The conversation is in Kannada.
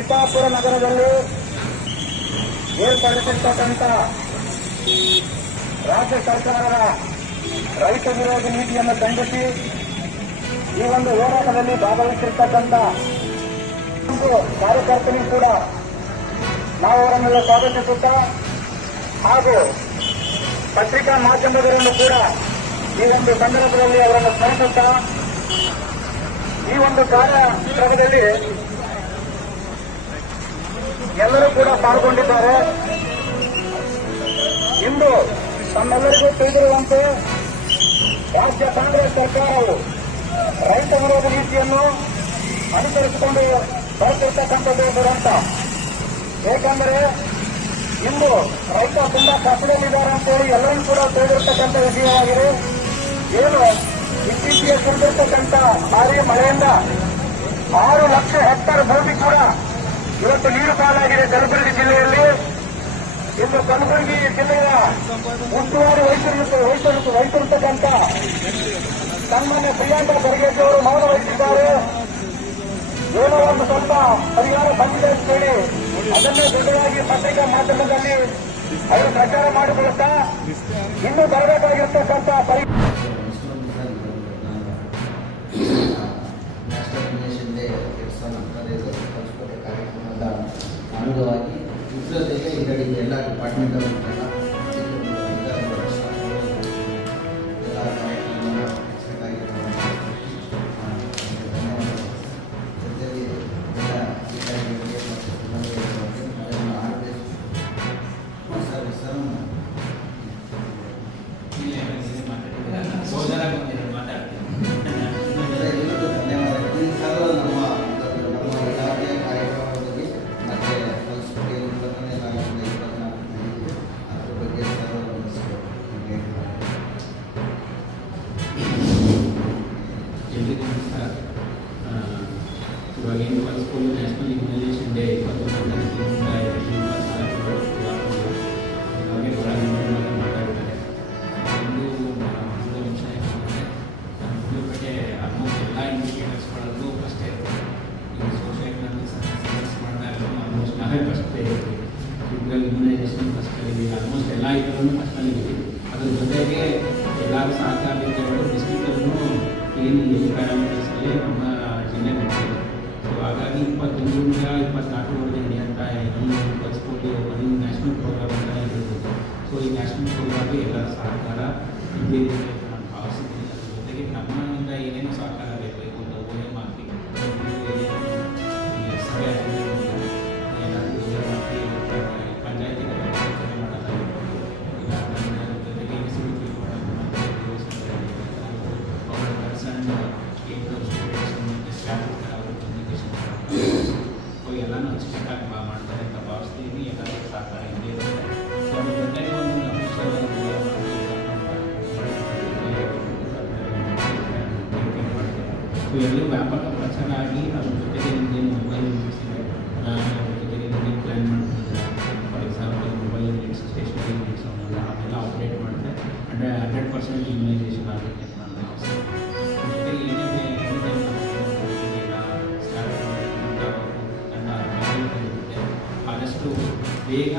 ಚಿತ್ತಾಪುರ ನಗರದಲ್ಲಿ ಏರ್ಪಡಿಸಿರ್ತಕ್ಕಂಥ ರಾಜ್ಯ ಸರ್ಕಾರದ ರೈತ ವಿರೋಧಿ ನೀತಿಯನ್ನು ಖಂಡಿಸಿ ಈ ಒಂದು ಹೋರಾಟದಲ್ಲಿ ಭಾಗವಹಿಸಿರ್ತಕ್ಕಂಥ ಕಾರ್ಯಕರ್ತರಿಗೂ ಕೂಡ ನಾವು ಅವರನ್ನೆಲ್ಲ ಸ್ವಾಗತಿಸುತ್ತಾ ಹಾಗೂ ಪತ್ರಿಕಾ ಮಾಧ್ಯಮದವರನ್ನು ಕೂಡ ಈ ಒಂದು ಸಂದರ್ಭದಲ್ಲಿ ಅವರನ್ನು ಸ್ಮರಿಸುತ್ತಾ ಈ ಒಂದು ಕಾರ್ಯಕ್ರಮದಲ್ಲಿ ಎಲ್ಲರೂ ಕೂಡ ಪಾಲ್ಗೊಂಡಿದ್ದಾರೆ. ಇಂದು ತಮ್ಮೆಲ್ಲರಿಗೂ ತಿಳಿದಿರುವಂತೆ ರಾಜ್ಯ ಕಾಂಗ್ರೆಸ್ ಸರ್ಕಾರವು ರೈತ ವಿರೋಧ ನೀತಿಯನ್ನು ಅನುಸರಿಸಿಕೊಂಡು ಬರುತ್ತಿರ್ತಕ್ಕಂಥದ್ದು ದುರಂತ. ಏಕೆಂದರೆ ಇಂದು ರೈತ ತುಂಬಾ ಕಷ್ಟದಲ್ಲಿದ್ದಾರೆ ಅಂತೇಳಿ ಎಲ್ಲರೂ ಕೂಡ ತಿಳಿದಿರ್ತಕ್ಕಂಥ ವಿಷಯವಾಗಿದೆ. ಏನು ಇತ್ತೀಚೆಗೆ ಸುರಿದಿರ್ತಕ್ಕಂಥ ಭಾರೀ ಮಳೆಯಿಂದ 6 ಲಕ್ಷ ಹೆಕ್ಟೇರ್ ಭೂಮಿ ಕೂಡ ಇವತ್ತು ನೀರು ಪಾಲಾಗಿದೆ ಕಲಬುರಗಿ ಜಿಲ್ಲೆಯಲ್ಲಿ. ಇನ್ನು ಕಲಬುರಗಿ ಜಿಲ್ಲೆಯ ಉಸ್ತುವಾರಿ ವಹಿಸಿರ್ತಕ್ಕಂಥ ಸನ್ಮಾನ್ಯ ಪ್ರಿಯಾಂಕಾ ಖರ್ಗೆ ಅವರು ಮೌನ ವಹಿಸಿದ್ದಾರೆ. ಏನೋ ಒಂದು ಸ್ವಲ್ಪ ಪರಿಹಾರ ಬಂದಿದೆ ಅಂತೇಳಿ ಅದನ್ನೇ ದೊಡ್ಡದಾಗಿ ಪತ್ರಿಕಾ ಮಾಧ್ಯಮದಲ್ಲಿ ಅವರು ಪ್ರಚಾರ ಮಾಡಿಕೊಳ್ಳುತ್ತಾ ಇನ್ನೂ ಬರಬೇಕಾಗಿರ್ತಕ್ಕಂಥ ಅಂಗವಾಗಿ ಉಗ್ರತೆಗೆ ಇದರಲ್ಲಿ ಎಲ್ಲ ಡಿಪಾರ್ಟ್ಮೆಂಟ್ ಇವಾಗ ಏನು ಕಲಿಸ್ಕೊಂಡು ನ್ಯಾಷನಲ್ ಇಮ್ಯುನೈಸೇಷನ್ ಡೇ 21 ಹಾಗೆ ಭಾಳ ಮಾತಾಡ್ತಾರೆ. ಒಂದು ನಿಮಿಷ ಏನಂದರೆ ಬಗ್ಗೆ ಆಲ್ಮೋಸ್ಟ್ ಎಲ್ಲ ಇಂಡಿಕೇಟರ್ಸ್ಗಳಲ್ಲೂ ಫಸ್ಟೇ ಈ ಸೋಷಿಯಲ್ ಎಕನಾಮಿಕ್ಸ್ ಸಕ್ಸಸ್ ಮಾಡಿದಾಗ ಆಲ್ಮೋಸ್ಟ್ ನಾವೇ ಫಸ್ಟೇ ಇರ್ತೀವಿ. ಇದ್ರಲ್ಲಿ ಇಮ್ಯುನೈಸೇಷನ್ ಫಸ್ಟಲ್ಲಿ ಆಲ್ಮೋಸ್ಟ್ ಎಲ್ಲ ಇದರಲ್ಲೂ ಫಸ್ಟಲ್ಲಿ ಇದ್ದೀವಿ. ಅದ್ರ ಜೊತೆಗೆ ಎಲ್ಲರೂ ಸಹಕಾರ ರೀತಿಗಳು ಡಿಸ್ಟ್ರಿಕ್ಟಲ್ಲೂ ಏನು ಪ್ಯಾರಾಮೀಟರ್ಸಲ್ಲಿ ನಮ್ಮ ಜಿಲ್ಲೆ ಬರ್ತೀವಿ. ಸೊ ಹಾಗಾಗಿ 21ರಿಂದ 24ವರೆಗೆ ನಡೆಯುವಂಥ ಈ ಪಲ್ಸ್ ಪೋಲಿಯೋ ಒಂದು ನ್ಯಾಷನಲ್ ಪ್ರೋಗ್ರಾಮ್ ಅಂತಲೇ ಹೇಳ್ಬೋದು. ಸೊ ಈ ನ್ಯಾಷನಲ್ ಪ್ರೋಗ್ರಾಮ್ಗೆ ಎಲ್ಲರ ಸಹಕಾರ ಇದ್ದೇ ಇದೆ ಅಂತ ನಾನು ಭಾವಿಸಿದ್ದೀನಿ. ಅದ್ರ ಜೊತೆಗೆ ನಮ್ಮಿಂದ ಏನೇನು ಸಹಕಾರ ಬೇಕು ಒಂದು OM ಹಾಕಿ ಸಭೆ ಏನಾದರೂ OM ಹಾಕಿ ಪಂಚಾಯತಿಗೆ ಮಾಡೋದಾಗಿರ್ಬೋದು, ಇಲ್ಲ ಜೊತೆಗೆ ಇನ್ಸ್ಟಿಟ್ಯೂಟ್ ಸಣ್ಣ ಸ್ಟಾಫ್ ಎಲ್ಲನೂ ಅಚ್ಚುಕಟ್ಟಾಗಿ ಮಾಡ್ತಾರೆ ಅಂತ ಭಾವಿಸ್ತೀನಿ. ಎಲ್ಲರೂ ಸಹಕಾರ ಇದ್ದೇ ಇರುತ್ತೆ. ಸೊ ಅದ್ರ ಜೊತೆಗೆ ಒಂದು ಅಫಿಷಿಯಲ್ ಸೊ ಎಲ್ಲೂ ವ್ಯಾಪಕ ಪ್ರಚಾರ ಆಗಿ ಅದ್ರ ಜೊತೆಗೆ ನಿಮಗೇನು ಮೊಬೈಲ್ ಯೂನಿಟ್ಸ್ ಇದೆ ಅದ್ರ ಜೊತೆಗೆ ನಿಮಗೆ ಪ್ಲ್ಯಾನ್ ಮಾಡ್ತಿದ್ದಾರೆ. For example mobile units, stationery units ಅವನ್ನೆಲ್ಲ ಅಪ್ಡೇಟ್ ಮಾಡಿದ್ರೆ 100% ಇಮ್ಯುನೈಸೇಷನ್ ಆಗುತ್ತೆ ಅಂತ ನಾನು ಭಾವಿಸ್ತೀನಿ. ಜೊತೆಗೆ ಏನೇನು ಆದಷ್ಟು ಬೇಗ